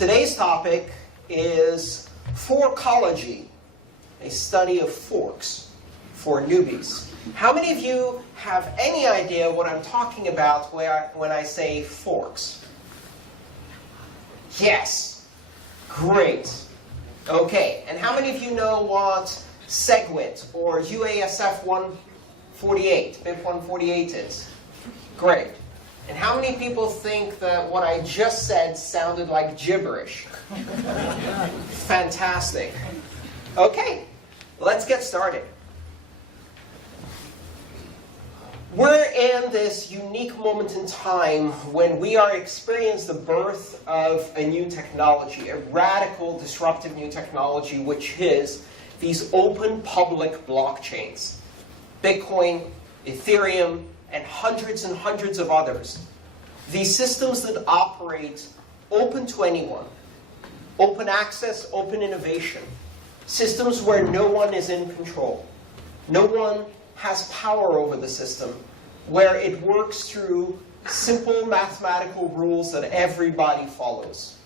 Today's topic is Forkology, a study of forks for newbies. How many of you have any idea what I'm talking about when I say forks? Yes. Great. Okay. And how many of you know what SegWit or UASF 148, BIP 148 is? Great. And how many people think that what I just said sounded like gibberish? Fantastic. Okay, let's get started. We're in this unique moment in time when we are experiencing the birth of a new technology, a radical, disruptive new technology, which is these open public blockchains. Bitcoin, Ethereum, and hundreds of others. These systems that operate open to anyone. Open access, open innovation. Systems where no one is in control. No one has power over the system. Where it works through simple mathematical rules that everybody follows.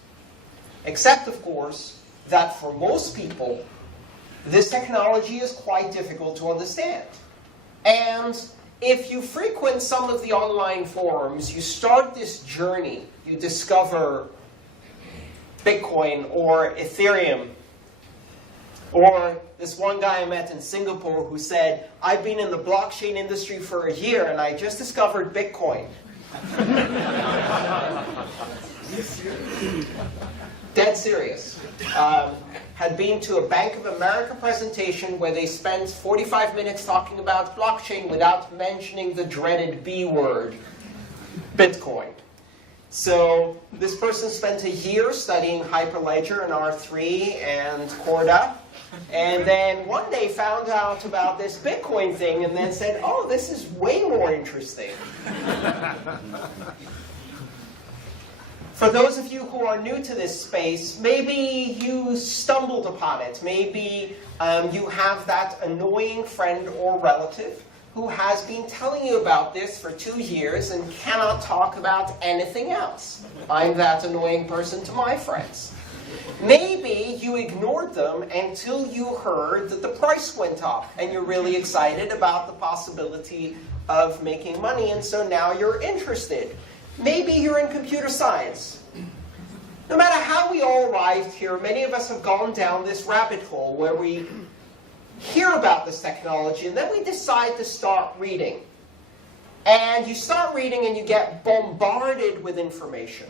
Except, of course, that for most people, this technology is quite difficult to understand. And if you frequent some of the online forums, you start this journey. You discover Bitcoin or Ethereum. Or this one guy I met in Singapore who said, I've been in the blockchain industry for a year and I just discovered Bitcoin. Dead serious. Had been to a Bank of America presentation where they spent 45 minutes talking about blockchain without mentioning the dreaded B word, Bitcoin. So this person spent a year studying Hyperledger and R3 and Corda, and then one day found out about this Bitcoin thing and then said, oh, this is way more interesting. For those of you who are new to this space, maybe you stumbled upon it. Maybe you have that annoying friend or relative who has been telling you about this for 2 years and cannot talk about anything else. I'm that annoying person to my friends. Maybe you ignored them until you heard that the price went up and you're really excited about the possibility of making money, and so now you're interested. Maybe you're in computer science. No matter how we all arrived here, many of us have gone down this rabbit hole where we hear about this technology and then we decide to start reading. And you start reading and you get bombarded with information.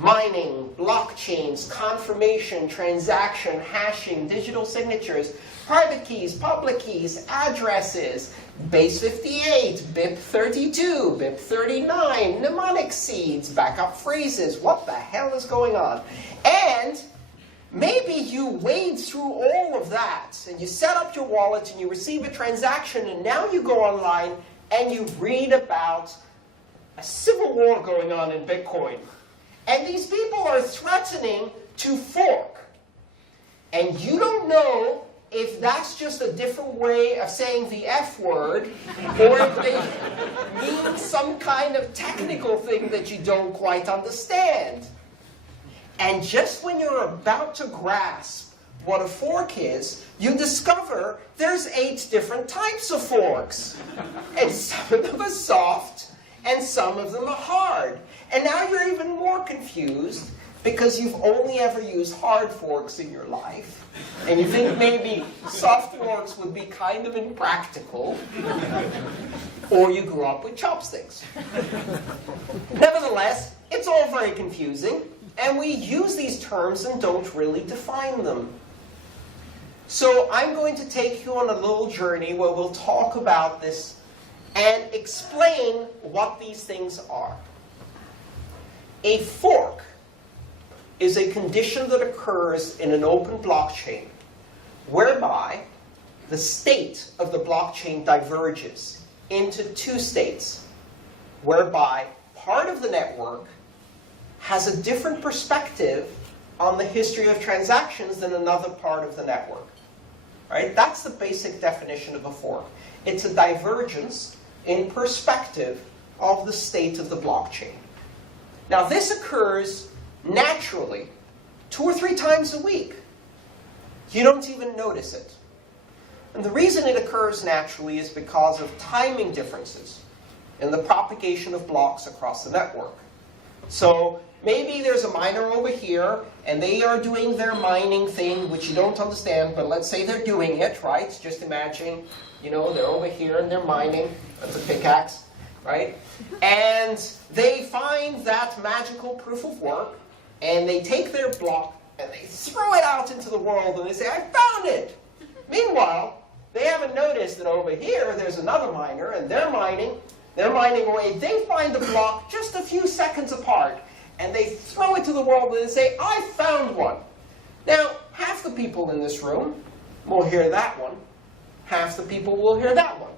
Mining, blockchains, confirmation, transaction, hashing, digital signatures, private keys, public keys, addresses, base 58, BIP 32, BIP 39, mnemonic seeds, backup phrases. What the hell is going on? And maybe you wade through all of that, and you set up your wallet, and you receive a transaction, and now you go online, and you read about a civil war going on in Bitcoin. And these people are threatening to fork. And you don't know if that's just a different way of saying the F word, or if they mean some kind of technical thing that you don't quite understand. And just when you're about to grasp what a fork is, you discover there's 8 different types of forks. And some of them are soft, and some of them are hard. And now you're even more confused because you've only ever used hard forks in your life. And you think maybe soft forks would be kind of impractical. Or you grew up with chopsticks. Nevertheless, it's all very confusing. And we use these terms and don't really define them. So I'm going to take you on a little journey where we'll talk about this and explain what these things are. A fork is a condition that occurs in an open blockchain whereby the state of the blockchain diverges into 2 states, whereby part of the network has a different perspective on the history of transactions than another part of the network. Right? That's the basic definition of a fork. It's a divergence in perspective of the state of the blockchain. Now, this occurs naturally naturally 2 or 3 times a week. You don't even notice it. And the reason it occurs naturally is because of timing differences in the propagation of blocks across the network. So maybe there's a miner over here, and they are doing their mining thing, which you don't understand, but let's say they're doing it, right? Just imagine, they're over here and they're mining. That's a pickaxe, right? And they find that magical proof of work, and they take their block and they throw it out into the world, and they say, I found it! Meanwhile, they haven't noticed that over here there's another miner, and they're mining away. They find the block just a few seconds apart, and they throw it to the world and they say, I found one. Now, half the people in this room will hear that one. Half the people will hear that one.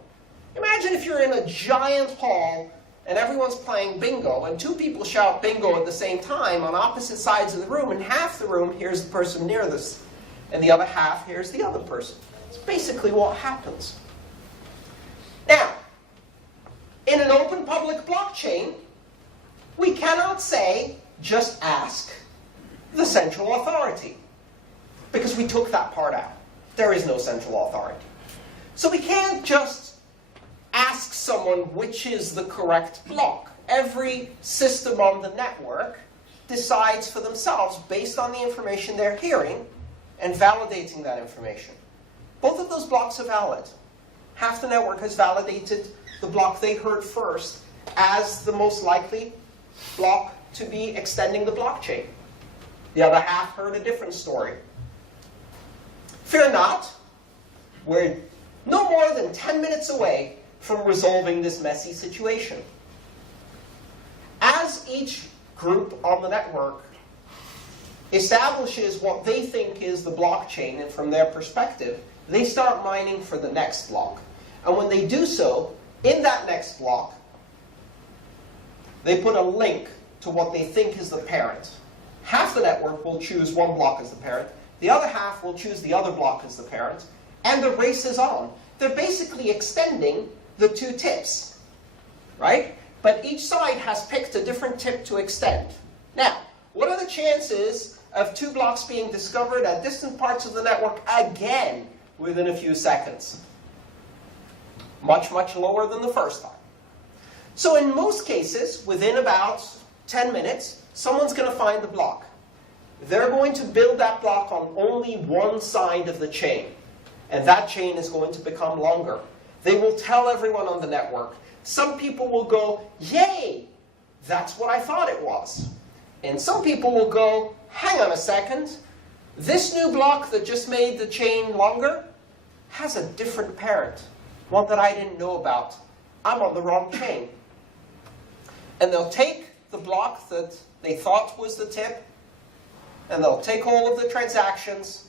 Imagine if you're in a giant hall and everyone's playing bingo, and 2 people shout bingo at the same time on opposite sides of the room, and half the room hears the person near this, and the other half hears the other person. It's basically what happens. Now, in an open public blockchain, we cannot say, just ask the central authority, because we took that part out. There is no central authority. So we can't just ask someone which is the correct block. Every system on the network decides for themselves based on the information they're hearing and validating that information. Both of those blocks are valid. Half the network has validated the block they heard first as the most likely block to be extending the blockchain. The other half heard a different story. Fear not, we're no more than 10 minutes away from resolving this messy situation. As each group on the network establishes what they think is the blockchain, and from their perspective, they start mining for the next block. And when they do so, in that next block, they put a link to what they think is the parent. Half the network will choose one block as the parent. The other half will choose the other block as the parent. And the race is on. They're basically extending the 2 tips, right? But each side has picked a different tip to extend. Now, what are the chances of 2 blocks being discovered at distant parts of the network again within a few seconds? Much, much lower than the first time. So in most cases, within about 10 minutes, someone's going to find the block. They're going to build that block on only one side of the chain. And that chain is going to become longer. They will tell everyone on the network. Some people will go, yay, that's what I thought it was. And some people will go, hang on a second, this new block that just made the chain longer has a different parent, one that I didn't know about. I'm on the wrong chain. And they'll take the block that they thought was the tip, and they'll take all of the transactions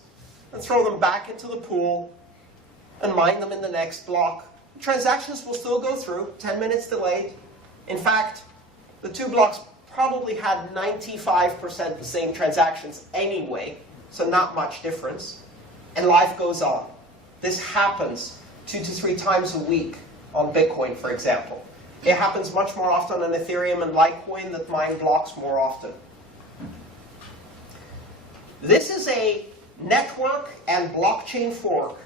and throw them back into the pool and mine them in the next block. Transactions will still go through, 10 minutes delayed. In fact, the 2 blocks probably had 95% the same transactions anyway, so not much difference. And life goes on. This happens 2 to 3 times a week on Bitcoin, for example. It happens much more often on Ethereum and Litecoin that mine blocks more often. This is a network and blockchain fork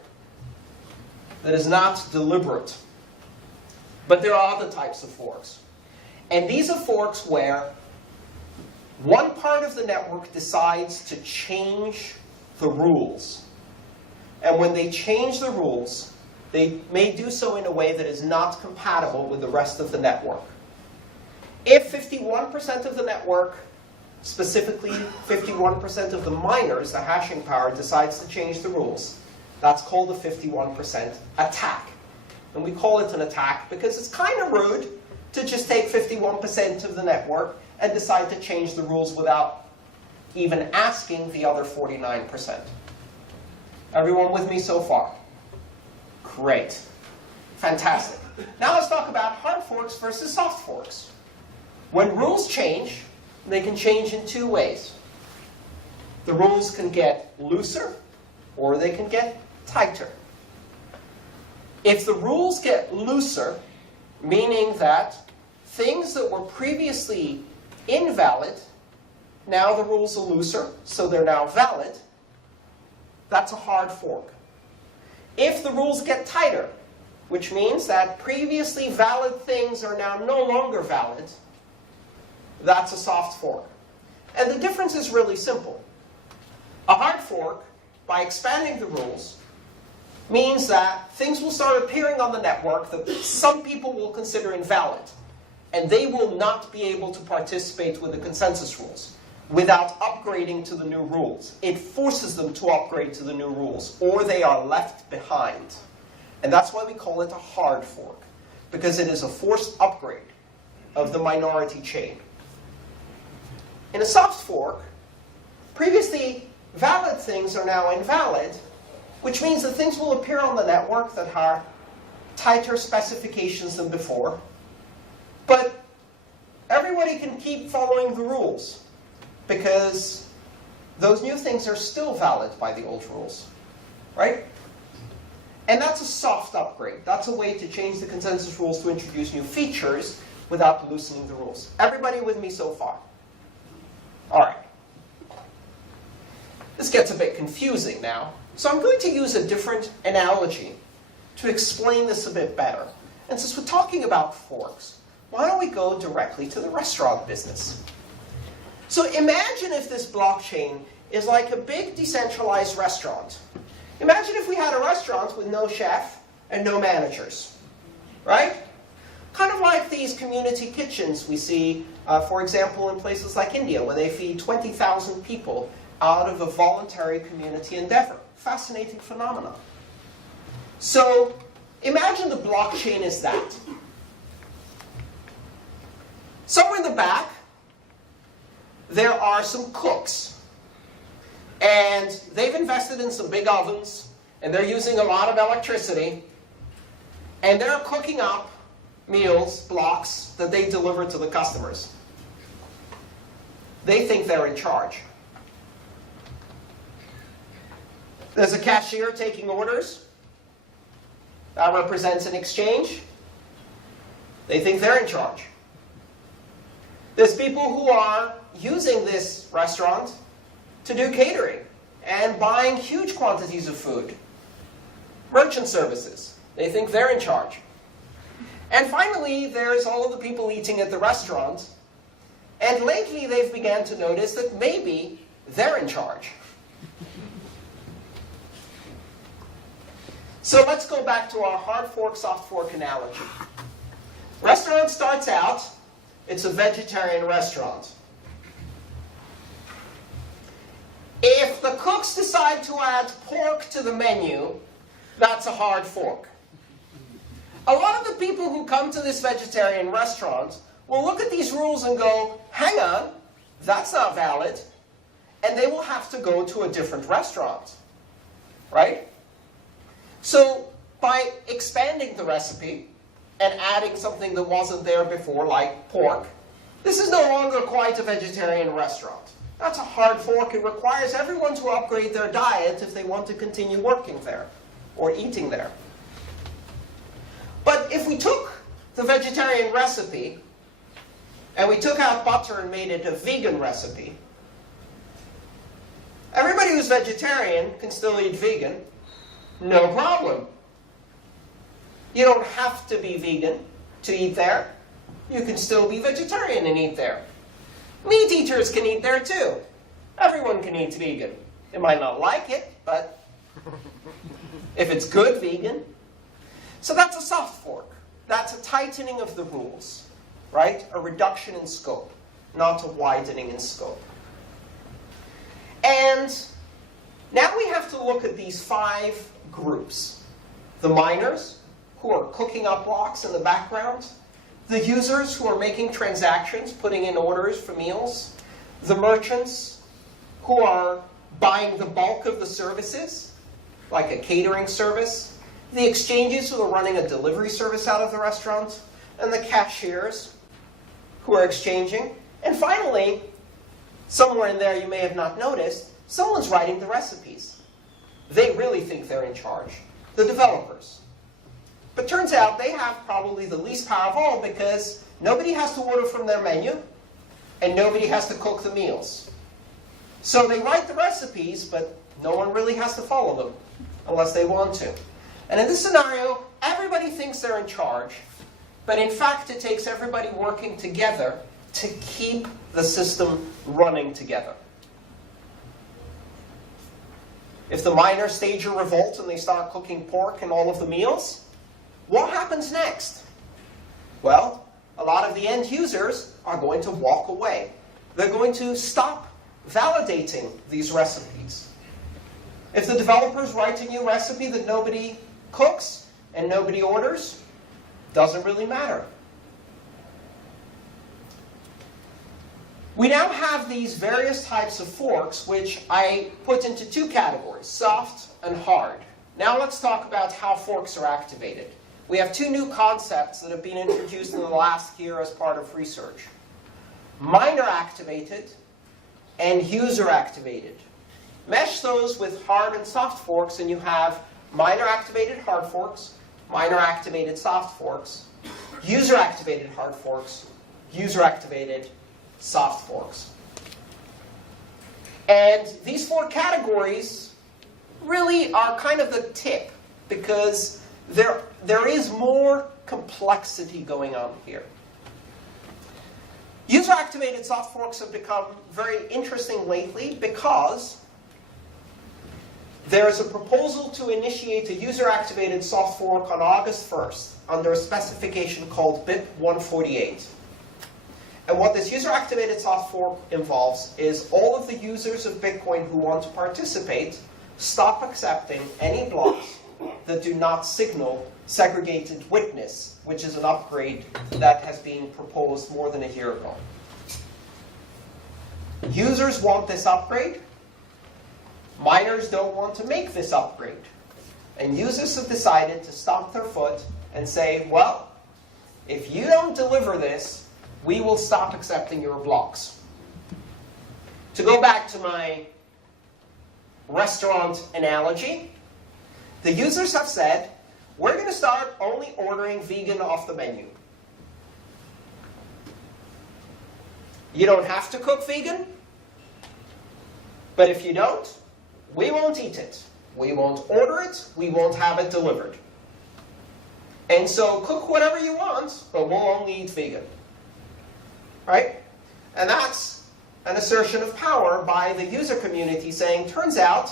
that is not deliberate. But there are other types of forks. And these are forks where one part of the network decides to change the rules. And when they change the rules, they may do so in a way that is not compatible with the rest of the network. If 51% of the network, specifically 51% of the miners, the hashing power, decides to change the rules, that's called a 51% attack. And we call it an attack because it's kind of rude to just take 51% of the network and decide to change the rules without even asking the other 49%. Everyone with me so far? Great. Fantastic. Now let's talk about hard forks versus soft forks. When rules change, they can change in 2 ways. The rules can get looser, or they can get tighter. If the rules get looser, meaning that things that were previously invalid now the rules are looser, so they're now valid, that's a hard fork. If the rules get tighter, which means that previously valid things are now no longer valid, that's a soft fork. And the difference is really simple. A hard fork, by expanding the rules, means that things will start appearing on the network that some people will consider invalid, and they will not be able to participate with the consensus rules without upgrading to the new rules. It forces them to upgrade to the new rules, or they are left behind. And that's why we call it a hard fork, because it is a forced upgrade of the minority chain. In a soft fork, previously valid things are now invalid, which means that things will appear on the network that have tighter specifications than before. But everybody can keep following the rules, because those new things are still valid by the old rules, right? And that's a soft upgrade. That's a way to change the consensus rules to introduce new features without loosening the rules. Everybody with me so far? All right. This gets a bit confusing now. So I'm going to use a different analogy to explain this a bit better. And since we're talking about forks, why don't we go directly to the restaurant business? So imagine if this blockchain is like a big decentralized restaurant. Imagine if we had a restaurant with no chef and no managers, right? Kind of like these community kitchens we see, for example, in places like India, where they feed 20,000 people out of a voluntary community endeavor. Fascinating phenomenon. So imagine the blockchain is that. Somewhere in the back, there are some cooks. And they've invested in some big ovens, and they're using a lot of electricity, and they're cooking up meals, blocks, that they deliver to the customers. They think they're in charge. There's a cashier taking orders. That represents an exchange. They think they're in charge. There's people who are using this restaurant to do catering and buying huge quantities of food. Merchant services. They think they're in charge. And finally, there's all of the people eating at the restaurant. And lately, they've begun to notice that maybe they're in charge. So let's go back to our hard fork, soft fork analogy. Restaurant starts out, it's a vegetarian restaurant. If the cooks decide to add pork to the menu, that's a hard fork. A lot of the people who come to this vegetarian restaurant will look at these rules and go, hang on, that's not valid. And they will have to go to a different restaurant, right? So by expanding the recipe and adding something that wasn't there before, like pork, this is no longer quite a vegetarian restaurant. That's a hard fork. It requires everyone to upgrade their diet if they want to continue working there or eating there. But if we took the vegetarian recipe and we took out butter and made it a vegan recipe, everybody who's vegetarian can still eat vegan. No problem. You don't have to be vegan to eat there. You can still be vegetarian and eat there. Meat eaters can eat there too. Everyone can eat vegan. They might not like it, but if it's good vegan. So that's a soft fork. That's a tightening of the rules, right? A reduction in scope, not a widening in scope. And now we have to look at these 5 groups. The miners, who are cooking up blocks in the background. The users, who are making transactions, putting in orders for meals. The merchants, who are buying the bulk of the services, like a catering service. The exchanges, who are running a delivery service out of the restaurant. And the cashiers, who are exchanging. And finally, somewhere in there you may have not noticed, someone's writing the recipes. They really think they're in charge. The developers. But turns out they have probably the least power of all, because nobody has to order from their menu, and nobody has to cook the meals. So they write the recipes, but no one really has to follow them unless they want to. And in this scenario, everybody thinks they're in charge, but in fact it takes everybody working together to keep the system running together. If the miners stage a revolt and they start cooking pork in all of the meals, what happens next? Well, a lot of the end users are going to walk away. They're going to stop validating these recipes. If the developers write a new recipe that nobody cooks and nobody orders, doesn't really matter. We now have these various types of forks, which I put into two categories, soft and hard. Now let's talk about how forks are activated. We have two new concepts that have been introduced in the last year as part of research. Miner activated and user activated. Mesh those with hard and soft forks and you have miner activated hard forks, miner activated soft forks, user activated hard forks, user activated soft forks. And these four categories really are kind of the tip, because there is more complexity going on here. User-activated soft forks have become very interesting lately because there is a proposal to initiate a user-activated soft fork on August 1st under a specification called BIP 148. And what this user-activated soft fork involves is all of the users of Bitcoin who want to participate stop accepting any blocks that do not signal segregated witness, which is an upgrade that has been proposed more than a year ago. Users want this upgrade. Miners don't want to make this upgrade. And users have decided to stomp their foot and say, well, if you don't deliver this, we will stop accepting your blocks. To go back to my restaurant analogy, the users have said, we're going to start only ordering vegan off the menu. You don't have to cook vegan, but if you don't, we won't eat it. We won't order it. We won't have it delivered. And so cook whatever you want, but we'll only eat vegan. Right? And that's an assertion of power by the user community saying, turns out,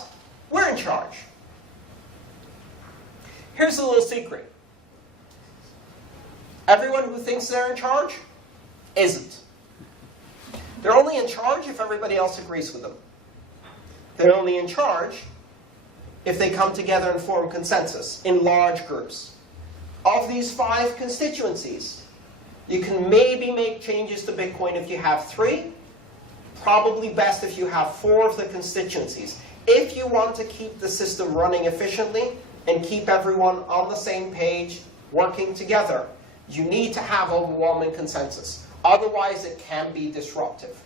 we're in charge. Here's a little secret. Everyone who thinks they're in charge isn't. They're only in charge if everybody else agrees with them. They're only in charge if they come together and form consensus in large groups. Of these 5 constituencies, you can maybe make changes to Bitcoin if you have 3. Probably best if you have 4 of the constituencies. If you want to keep the system running efficiently and keep everyone on the same page, working together, you need to have overwhelming consensus. Otherwise, it can be disruptive.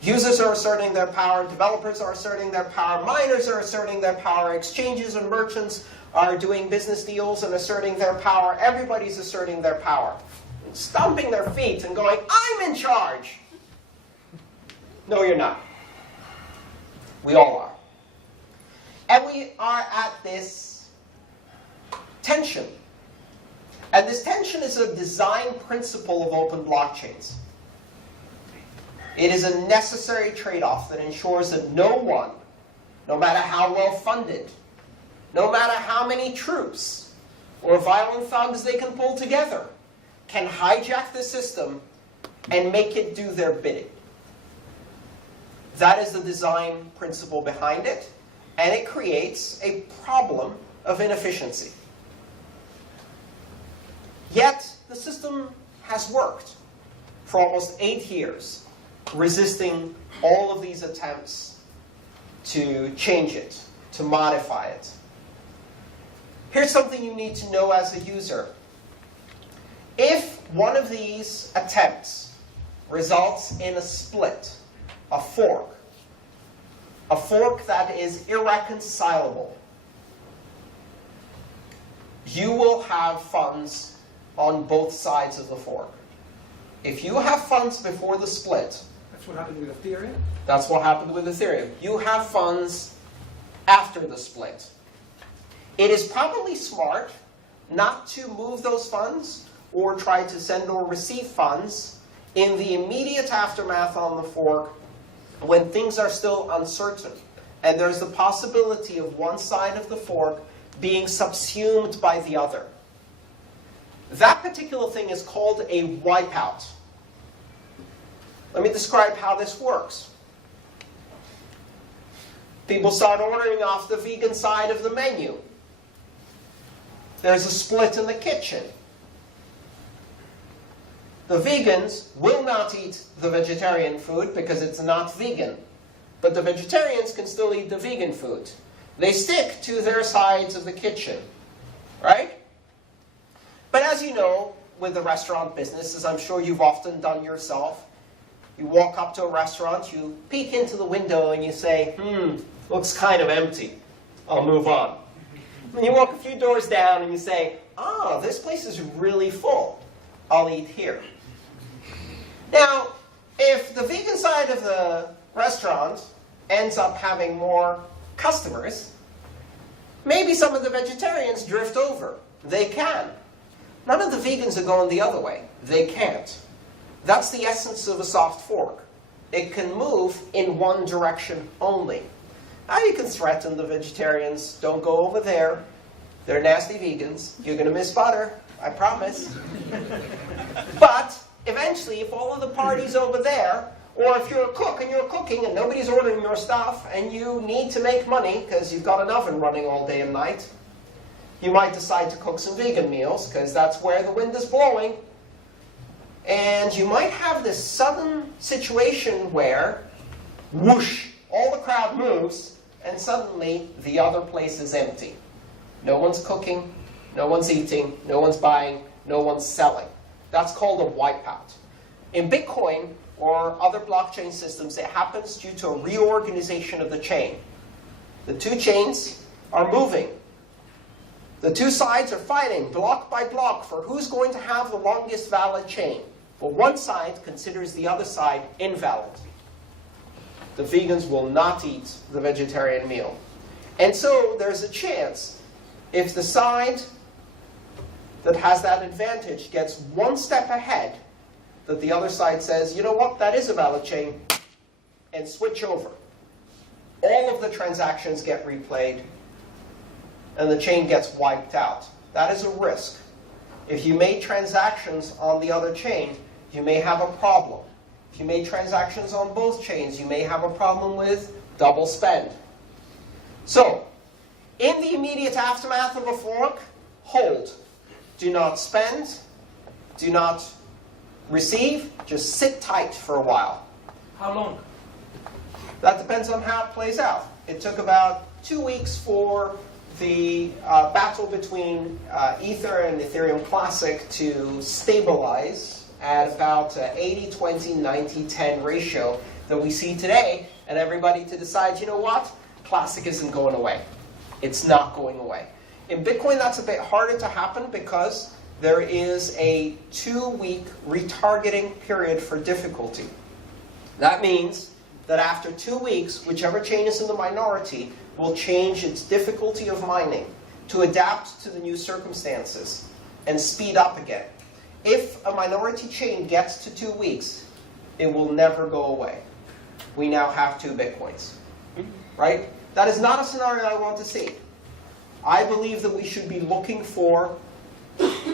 Users are asserting their power, developers are asserting their power, miners are asserting their power, exchanges and merchants are doing business deals and asserting their power. Everybody's asserting their power. Stomping their feet and going, I'm in charge. No, you're not. We all are. And we are at this tension. And this tension is a design principle of open blockchains. It is a necessary trade-off that ensures that no one, no matter how well funded, no matter how many troops or violent thugs they can pull together, can hijack the system and make it do their bidding. That is the design principle behind it, and it creates a problem of inefficiency. Yet, the system has worked for almost 8 years, resisting all of these attempts to change it, to modify it. Here's something you need to know as a user. If one of these attempts results in a split, a fork that is irreconcilable, you will have funds on both sides of the fork. If you have funds before the split, That's what happened with Ethereum? That's what happened with Ethereum. You have funds after the split. It is probably smart not to move those funds or try to send or receive funds in the immediate aftermath on the fork when things are still uncertain. And there's the possibility of one side of the fork being subsumed by the other. That particular thing is called a wipeout. Let me describe how this works. People start ordering off the vegan side of the menu. There's a split in the kitchen. The vegans will not eat the vegetarian food because it's not vegan. But the vegetarians can still eat the vegan food. They stick to their sides of the kitchen, right? But as you know, with the restaurant business, as I'm sure you've often done yourself, you walk up to a restaurant, you peek into the window and you say, looks kind of empty. I'll move on. And you walk a few doors down and you say, this place is really full. I'll eat here. Now, if the vegan side of the restaurant ends up having more customers, maybe some of the vegetarians drift over. They can. None of the vegans are going the other way. They can't. That's the essence of a soft fork. It can move in one direction only. Now you can threaten the vegetarians, don't go over there. They're nasty vegans. You're going to miss butter, I promise. But eventually, if all of the party's over there, or if you're a cook and you're cooking and nobody's ordering your stuff and you need to make money because you've got an oven running all day and night, you might decide to cook some vegan meals because that's where the wind is blowing. And you might have this sudden situation where, whoosh, all the crowd moves and suddenly the other place is empty. No one's cooking, no one's eating, no one's buying, no one's selling. That's called a wipeout. In Bitcoin or other blockchain systems, it happens due to a reorganization of the chain. The two chains are moving. The two sides are fighting block by block for who's going to have the longest valid chain. But one side considers the other side invalid. The vegans will not eat the vegetarian meal. And so there's a chance, if the side that has that advantage gets one step ahead, that the other side says, you know what, that is a valid chain, and switch over. All of the transactions get replayed, and the chain gets wiped out. That is a risk. If you made transactions on the other chain, you may have a problem. If you made transactions on both chains, you may have a problem with double spend. So, in the immediate aftermath of a fork, hold. Do not spend. Do not receive. Just sit tight for a while. How long? That depends on how it plays out. It took about 2 weeks for the battle between Ether and Ethereum Classic to stabilize at about 80-20, 90-10 ratio that we see today, and everybody to decide, you know what? Classic isn't going away. It's not going away. In Bitcoin, that's a bit harder to happen because there is a 2-week retargeting period for difficulty. That means that after 2 weeks, whichever chain is in the minority will change its difficulty of mining to adapt to the new circumstances and speed up again. If a minority chain gets to 2 weeks, it will never go away. We now have 2 Bitcoins, right? That is not a scenario I want to see. I believe that we should be looking for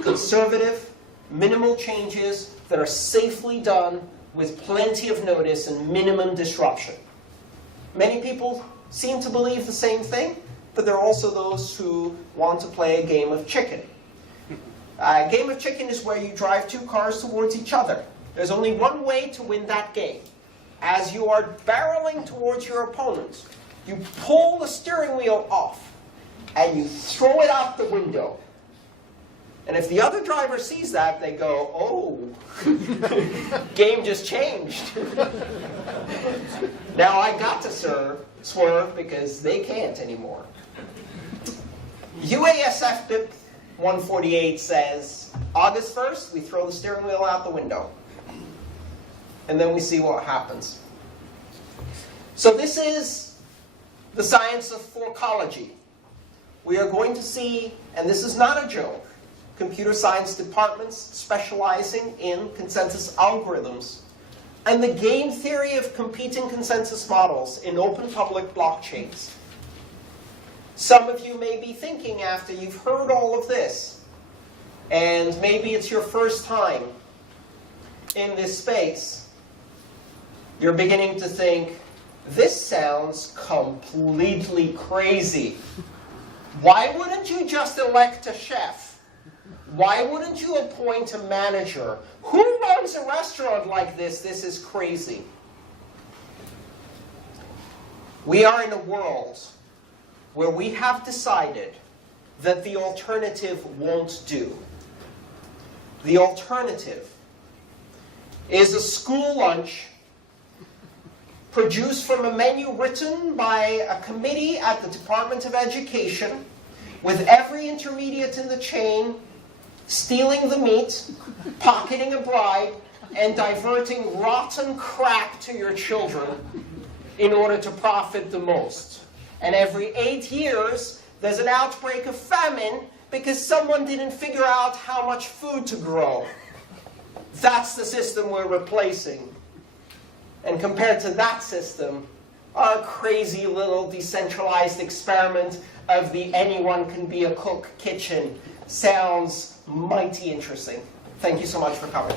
conservative, minimal changes that are safely done with plenty of notice and minimum disruption. Many people seem to believe the same thing, but there are also those who want to play a game of chicken. A game of chicken is where you drive 2 cars towards each other. There's only one way to win that game. As you are barreling towards your opponent, you pull the steering wheel off and you throw it out the window. And if the other driver sees that, they go, oh, game just changed. Now I got to swerve because they can't anymore. UASF BIP 148 says, August 1st, we throw the steering wheel out the window. and then we see what happens. So this is the science of Forkology. We are going to see, and this is not a joke, computer science departments specializing in consensus algorithms and the game theory of competing consensus models in open public blockchains. Some of you may be thinking, after you've heard all of this, and maybe it's your first time in this space, you're beginning to think, this sounds completely crazy. Why wouldn't you just elect a chef? Why wouldn't you appoint a manager? Who runs a restaurant like this? This is crazy. We are in a world where we have decided that the alternative won't do. The alternative is a school lunch produced from a menu written by a committee at the Department of Education, with every intermediate in the chain stealing the meat, pocketing a bribe, and diverting rotten crap to your children in order to profit the most. And every 8 years, there's an outbreak of famine because someone didn't figure out how much food to grow. That's the system we're replacing. And compared to that system, our crazy little decentralized experiment of the anyone can be a cook kitchen sounds mighty interesting. Thank you so much for coming.